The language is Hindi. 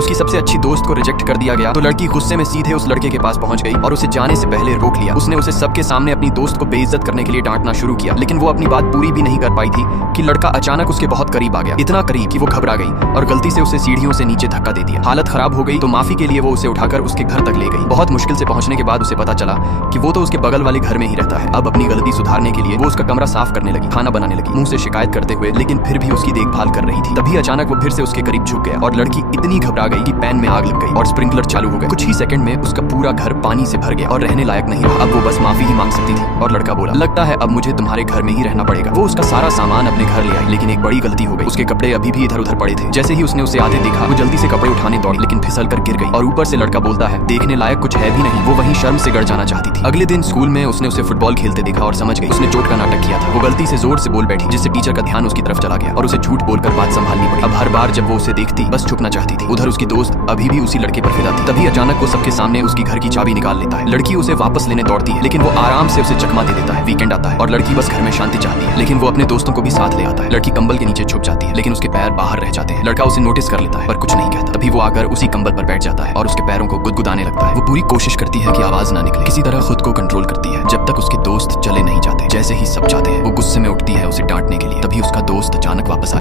उसकी सबसे अच्छी दोस्त को रिजेक्ट कर दिया गया तो लड़की गुस्से में सीधे उस लड़के के पास पहुंच गई और उसे जाने से पहले रोक लिया। उसने उसे सबके सामने अपनी दोस्त को बेइज्जत करने के लिए डांटना शुरू किया, लेकिन वो अपनी बात पूरी भी नहीं कर पाई थी कि लड़का अचानक उसके बहुत करीब आ गया, इतना करीब कि वो घबरा गई और गलती से उसे सीढ़ियों से नीचे धक्का दे दिया। हालत खराब हो गई तो माफी के लिए वो उसे उठाकर उसके घर तक ले गई। बहुत मुश्किल से पहुंचने के बाद उसे पता चला कि वो तो उसके बगल वाले घर में ही रहता है। अब अपनी गलती सुधारने के लिए वो उसका कमरा साफ करने लगी, खाना बनाने लगी, मुंह से शिकायत करते हुए, लेकिन फिर भी उसकी देखभाल कर रही थी। तभी अचानक वो फिर से उसके करीब झुक गया और लड़की इतनी घबरा गई कि पैन में आग लग गई और स्प्रिंकलर चालू हो गए। कुछ ही सेकंड में उसका पूरा घर पानी से भर गया और रहने लायक नहीं रहा। अब वो बस माफी ही मांग सकती थी और लड़का बोला, लगता है अब मुझे तुम्हारे घर में ही रहना पड़ेगा। वो उसका सारा सामान अपने घर ले आई, लेकिन एक बड़ी गलती हो गई, उसके कपड़े अभी भी इधर उधर पड़े थे। जैसे ही उसने उसे आते देखा वो जल्दी से कपड़े उठाने दौड़ी, लेकिन फिसल कर गिर गई और ऊपर से लड़का बोलता है, देखने लायक कुछ है भी नहीं। वो वहीं शर्म से गड़ जाना चाहती थी। अगले दिन स्कूल में उसने उसे फुटबॉल खेलते देखा और समझ गई उसने चोट का नाटक किया था। वो गलती से जोर से बोल बैठी जिससे टीचर का ध्यान उसकी तरफ चला गया और उसे झूठ बोलकर बात संभालनी पड़ी। अब हर बार जब वो उसे देखती बस छुपना चाहती थी। उधर उसकी दोस्त अभी भी उसी लड़के पर फिदा थी। तभी अचानक वो सबके सामने उसकी घर की चाबी निकाल लेता है। लड़की उसे वापस लेने दौड़ती है, लेकिन वो आराम से उसे चकमा दे देता है। वीकेंड आता है और लड़की बस घर में शांति चाहती है, लेकिन वो अपने दोस्तों को भी साथ ले आता है। लड़की कंबल के नीचे छुप जाती है, लेकिन उसके पैर बाहर रह जाते हैं। लड़का उसे नोटिस कर लेता है पर कुछ नहीं कहता। तभी वो आकर उसी कंबल पर बैठ जाता है और उसके पैरों को गुदगुदाने लगता है। वो पूरी कोशिश करती है कि आवाज ना निकले, किसी तरह खुद को कंट्रोल करती है जब तक उसके दोस्त चले नहीं जाते। जैसे ही सब जाते हैं वो गुस्से में उठती है उसे डांटने के लिए। तभी उसका दोस्त अचानक वापस